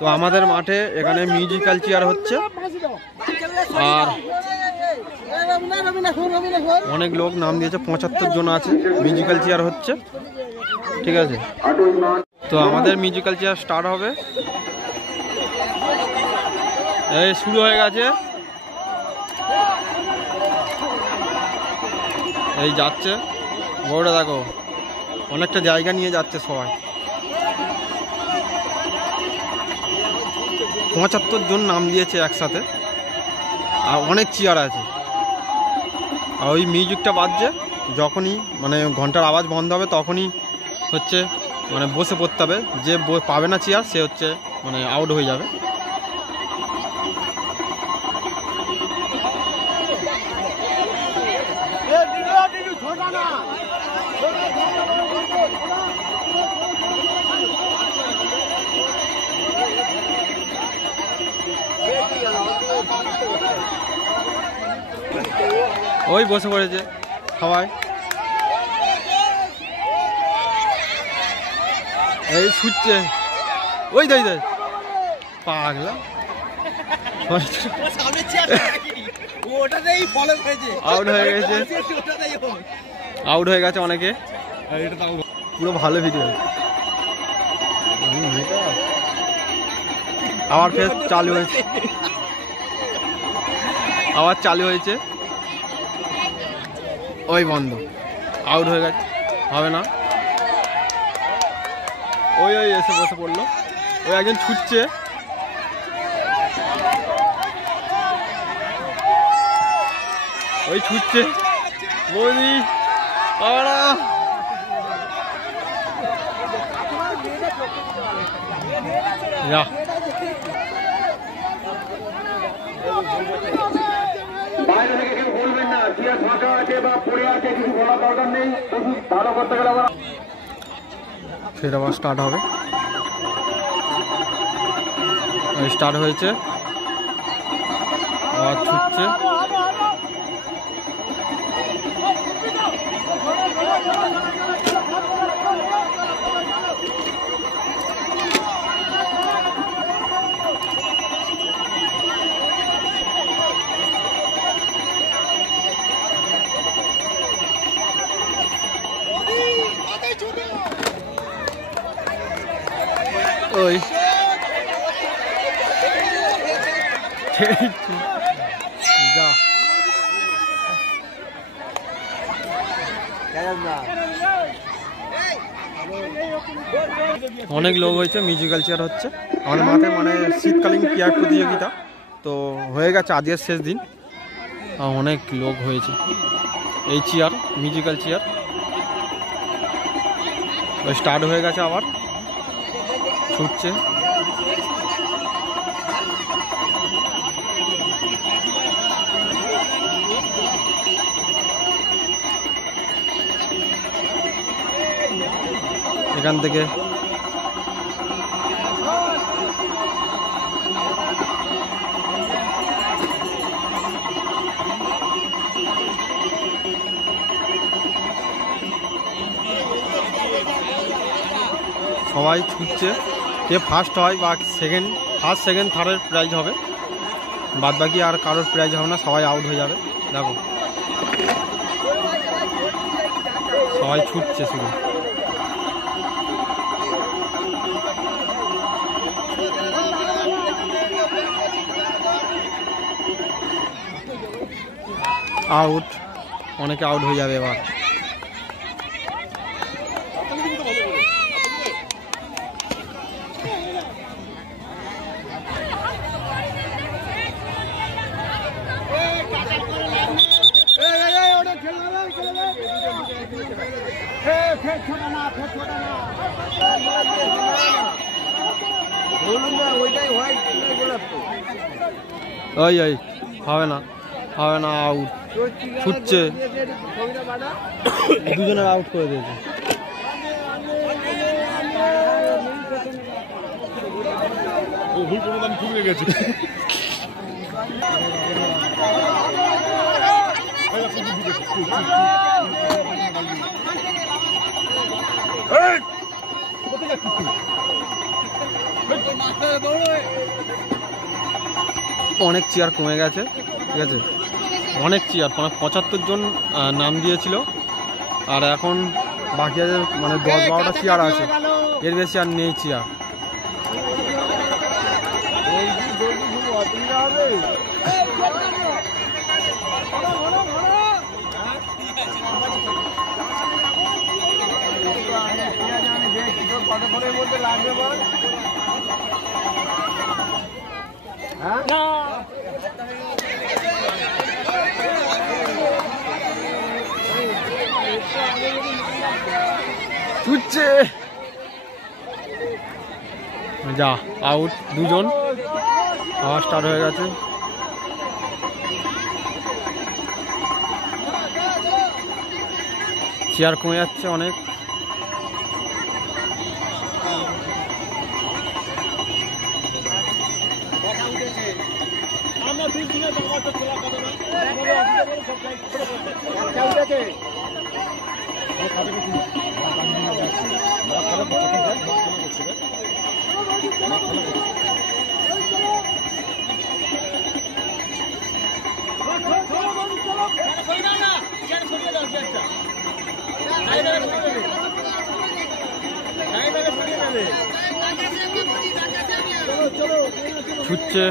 তো আমাদের মাঠে এখানে মিউজিক্যাল চেয়ার হচ্ছে আর অনেক লোক নাম দিয়েছে, 75 জন আছে। মিউজিক্যাল চেয়ার হচ্ছে, ঠিক আছে। তো আমাদের মিউজিক্যাল চেয়ার স্টার্ট হবে, এই শুরু হয়ে গেছে, এই যাচ্ছে বড়টা দেখো, অনেকটা জায়গা নিয়ে যাচ্ছে সবাই। 75 জন নাম দিয়েছে একসাথে, আর অনেক চেয়ার আছে। আর ওই মিউজিকটা বাজছে, যখনই মানে ঘন্টার আওয়াজ বন্ধ হবে তখনই হচ্ছে মানে বসে পড়তে হবে। যে পাবে না চেয়ার সে হচ্ছে মানে আউট হয়ে যাবে। ওই বসে পড়েছে সবাই, এই ছুটছে, ওই দেয় দেয় পাগলা আউট হয়ে গেছে, আউট হয়ে গেছে অনেকে। পুরো ভালো ভিডিও। আবার ফের চালু হয়েছে, আবার চালু হয়েছে, ওই বন্ধ, আউট হয়ে গেছে, হবে না। ওই ওই এসে বসে পড়লো, ওই একজন ছুটছে, ওই ছুটছে, বৌদি আরা যা। বাইরে থেকে কেউ বলবেন না চেয়ার ফাঁকা আছে বা পড়ে আছে, কিছু বলার দরকার নেই। ভালো করতে গেলে আবার ফের আবার স্টার্ট হবে, স্টার্ট হয়েছে, আবার ছুটছে, ওই যা। অনেক লোক হয়েছে, মিউজিক্যাল চেয়ার হচ্ছে আমাদের মাঠে, মানে শীতকালীন ক্রীড়া প্রতিযোগিতা তো হয়ে গেছে, আজকের শেষ দিন। অনেক লোক হয়েছে, এই চেয়ার মিউজিক্যাল চেয়ার স্টার্ট হয়ে গেছে, আবার ছুটছে, এখান থেকে সবাই ছুটছে, কে ফার্স্ট হয় বা সেকেন্ড, ফার্স্ট সেকেন্ড থার্ডের প্রাইজ হবে, বাদ বাকি আর কারোর প্রাইজ হবে না, সবাই আউট হয়ে যাবে। দেখো সবাই ছুটছে শুধু। আউট, অনেকে আউট হয়ে যাবে এবার। ওই ওই হবে না, হবে না, আউট, ছুটছে, দুজনের আউট করে দিয়েছে। অনেক চেয়ার কমে গেছে, ঠিক আছে, অনেক চেয়ার, মানে 75 জন নাম দিয়েছিল, আর এখন বাকি আছে মানে 10-12টা চেয়ার আছে, এর বেশি আর নেই চেয়ার। ছুটছে, যা আউট 2 জন, আবার স্টার্ট হয়ে গেছে। চেয়ার কমে যাচ্ছে অনেক। ছুটছে,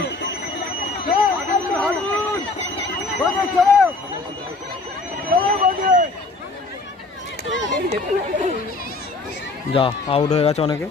যা আউট হয়ে গেছে অনেকে।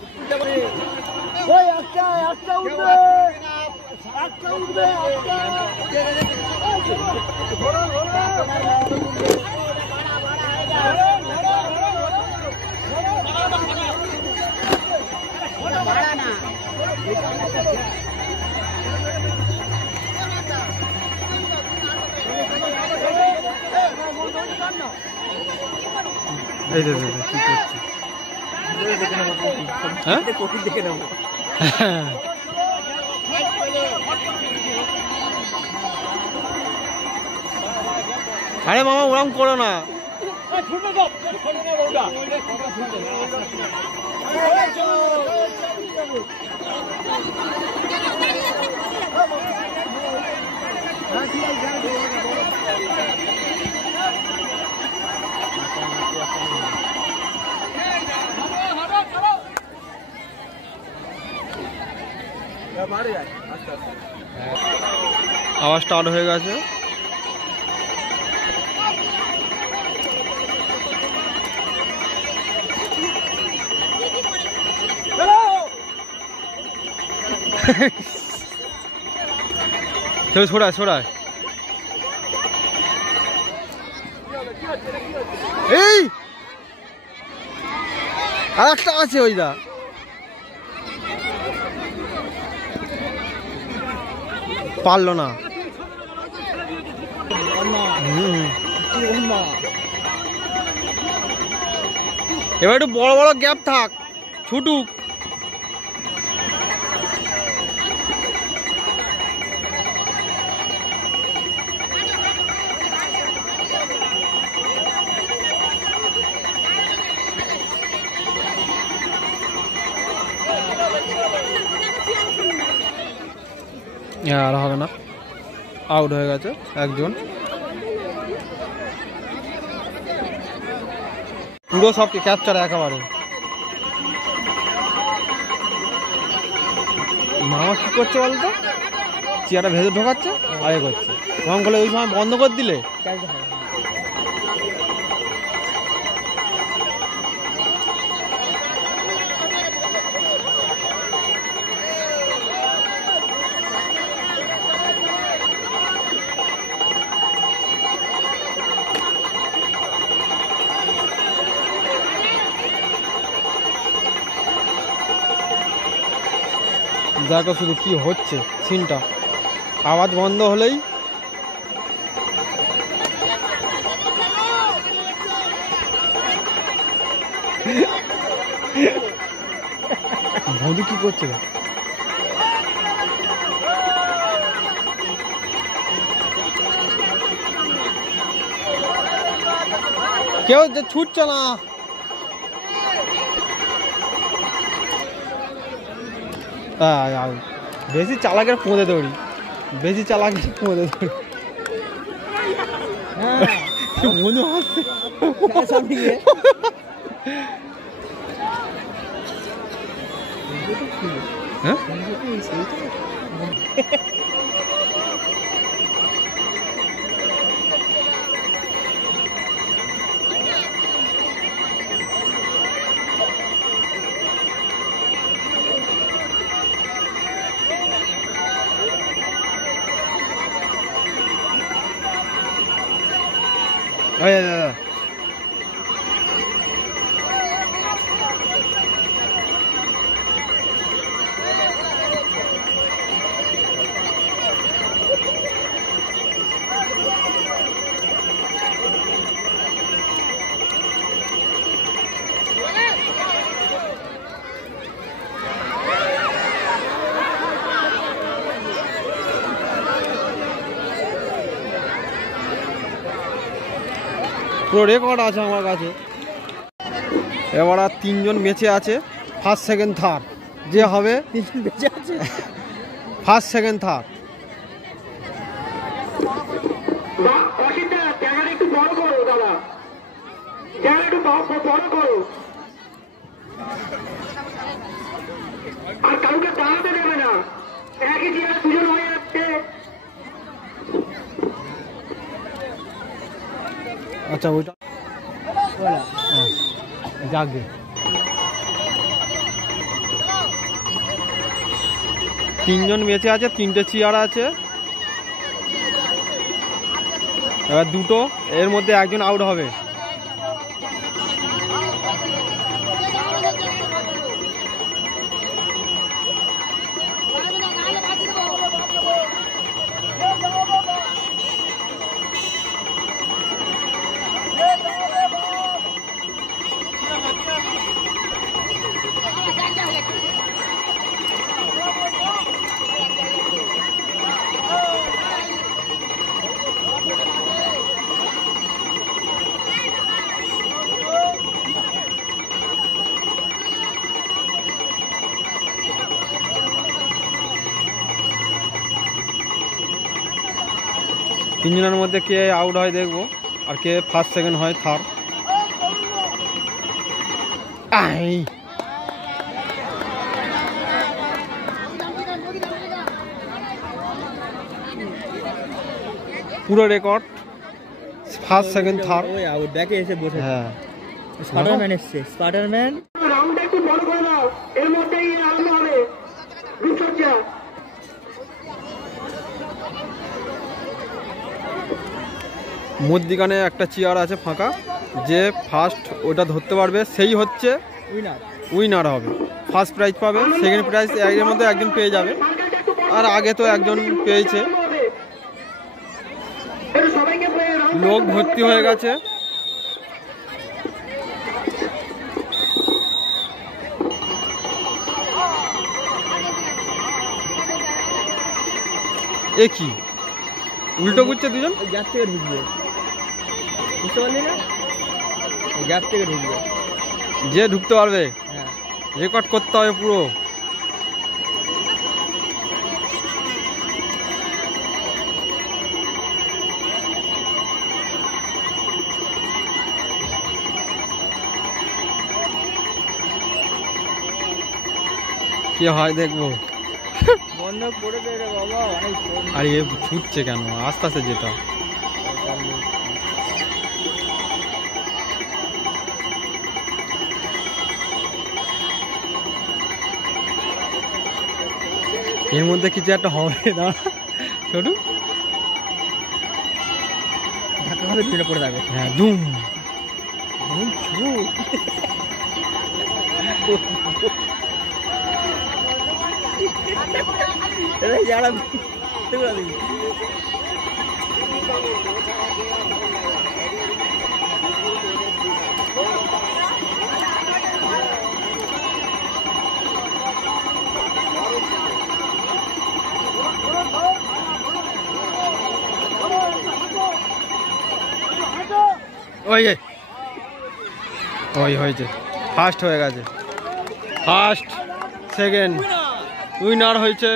এই দে কি করছে, হ্যাঁ দেখে নেব। আরে মামা ওরম করো না, আবার স্টার্ট হয়ে গেছে। ছোড়ায় ছোড়ায়, এই আর একটা আছে ওইটা, পারলো না। এবার একটু বড় বড় গ্যাপ থাক, ছুটুক। আর হবে না, আউট হয়ে গেছে একজন। পুরো সবকে ক্যাপচার একেবারে। মামা কি করছে বলতো, চেয়ারটা ভেতর ঢোকাচ্ছে আগে করছে, এবং বলে ওই সময় বন্ধ করে দিলে দেখো শুধু কি হচ্ছে সিনটা, আওয়াজ বন্ধ হলেই ভদু কি করছে, কেউ যে ছুটছে না। বেশি চালাকের পোঁদে দৌড়ি, বেশি চালাকের পোঁদে দৌড়ি। মনে হচ্ছে হ্যাঁ দাদা পুরো রেকর্ড আছে আমার কাছে। এবার আর 3 জন বেঁচে আছে, ফার্স্ট সেকেন্ড থার্ড যে হবে। 3 জন বেঁচে আছে, ফার্স্ট সেকেন্ড থার্ড। একটু বড় করো দাদা, একটু বড় করো, আর কাউকে দাঁড়াতে দেবে না, একই জায়গায় দুজন হয়ে যাচ্ছে। আচ্ছা ওইটা যাকে 3 জন বেঁচে আছে, 3টে চেয়ার আছে। এবার 2টো, এর মধ্যে একজন আউট হবে। তিনজনের মধ্যে কে আউট হয় দেখবো, আর কে ফার্স্ট সেকেন্ড হয় থার্ড। পুরো রেকর্ড, ফার্স্ট সেকেন্ড থার্ড। ব্যাকে এসে বসে। হ্যাঁ, স্পাইডারম্যান এসছে, স্পাইডারম্যান। রাউন্ডটা একটু বড় করে দাও, এর মধ্যেই আরম্ভ হবে রূপচর্চা। মধ্যিখানে একটা চেয়ার আছে ফাঁকা, যে ফার্স্ট ওটা ধরতে পারবে সেই হচ্ছে উইনার হবে, ফার্স্ট প্রাইজ পাবে, সেকেন্ড প্রাইজ এর মধ্যে একজন পেয়ে যাবে। আর আগে তো একজন পেয়েছে। লোক ভর্তি হয়ে গেছে। এ কি উল্টো করছে দুজন? গ্যাপ থেকে ঢুকবে, বুঝতে পারলি না? গ্যাপ থেকে ঢুকবে, যে ঢুকতে পারবে। হ্যাঁ, রেকর্ড করতে হবে পুরো। কি হয় দেখবো। বন্ধ করে দে রে বাবা, অনেক। আর এ ছুটছে কেন? আস্তে আস্তে যেতাম। এর মধ্যে কিছু একটা হবে। দাঁড়া ছোটু, ধাক্কা খাবে, ফিরে পড়ে যাবে। হ্যাঁ দুম। যারা ওই হয়েছে, ফার্স্ট হয়ে গেছে, ফার্স্ট সেকেন্ড উইনার হয়েছে